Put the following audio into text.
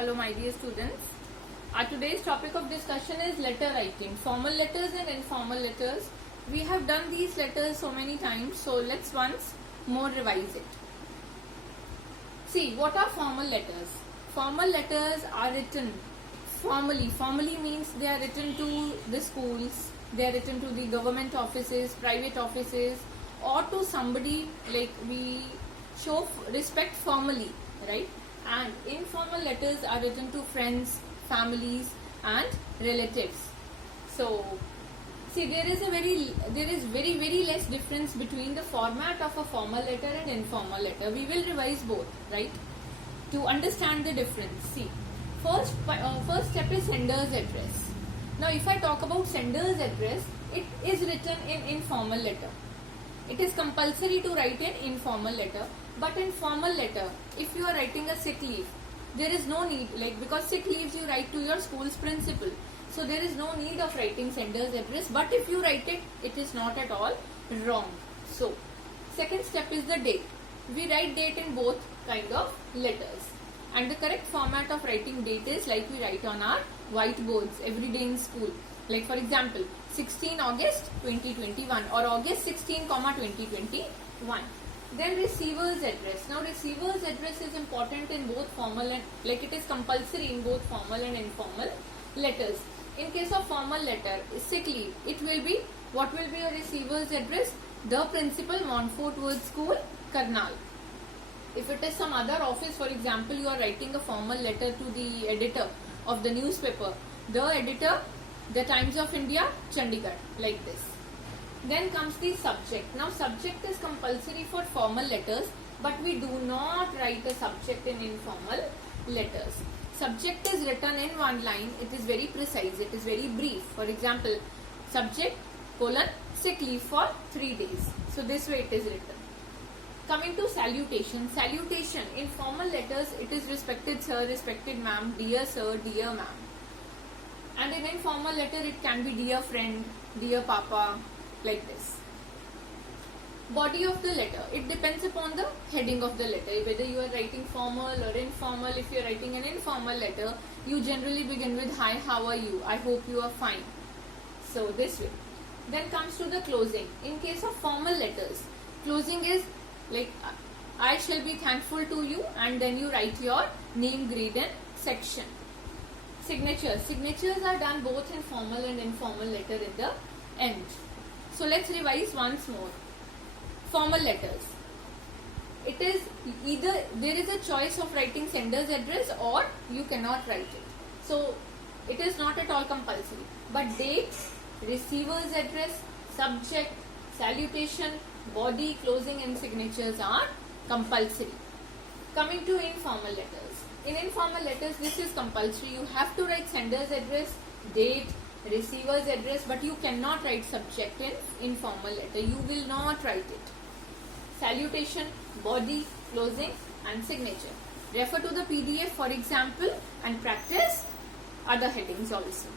Hello my dear students. Our today's topic of discussion is letter writing. Formal letters and informal letters. We have done these letters so many times, so let's once more revise it. See, what are formal letters? Formal letters are written formally. Formally means they are written to the schools, they are written to the government offices, private offices, or to somebody, like we show respect formally, right? And informal letters are written to friends, families and relatives. So see, there is very less difference between the format of a formal letter and informal letter. We will revise both, right, to understand the difference. See, first step is sender's address. Now if I talk about sender's address, it is written in informal letter. It is compulsory to write an informal letter. But in formal letter, if you are writing a sick leave, there is no need, because sick leaves you write to your school's principal. So there is no need of writing sender's address. But if you write it, it is not at all wrong. So second step is the date. We write date in both kind of letters. And the correct format of writing date is like we write on our whiteboards every day in school. Like for example, 16 August 2021 or August 16, 2021. Then receiver's address. Now receiver's address is important in both formal and it is compulsory in both formal and informal letters. In case of formal letter, sick leave, it will be, what will be your receiver's address? The principal, Montfort Word School, Karnal. If it is some other office, for example, you are writing a formal letter to the editor of the newspaper, the editor, The Times of India, Chandigarh, like this. Then comes the subject. Now subject is compulsory for formal letters, but we do not write a subject in informal letters. Subject is written in one line. It is very precise. It is very brief. For example, subject, sick leave for 3 days. So this way it is written. Coming to salutation. Salutation in formal letters, it is respected sir, respected ma'am, dear sir, dear ma'am. And in informal letter, it can be dear friend, dear papa, like this. Body of the letter. It depends upon the heading of the letter. Whether you are writing formal or informal. If you are writing an informal letter, you generally begin with hi, how are you? I hope you are fine. So this way. Then comes to the closing. In case of formal letters, closing is like I shall be thankful to you, and then you write your name, grade and section. Signatures. Signatures are done both in formal and informal letter in the end. So let's revise once more. Formal letters. It is either there is a choice of writing sender's address or you cannot write it. So it is not at all compulsory. But date, receiver's address, subject, salutation, body, closing and signatures are compulsory. Coming to informal letters. In informal letters, this is compulsory. You have to write sender's address, date, receiver's address, but you cannot write subject in informal letter. You will not write it. Salutation, body, closing and signature. Refer to the PDF for example and practice other headings also.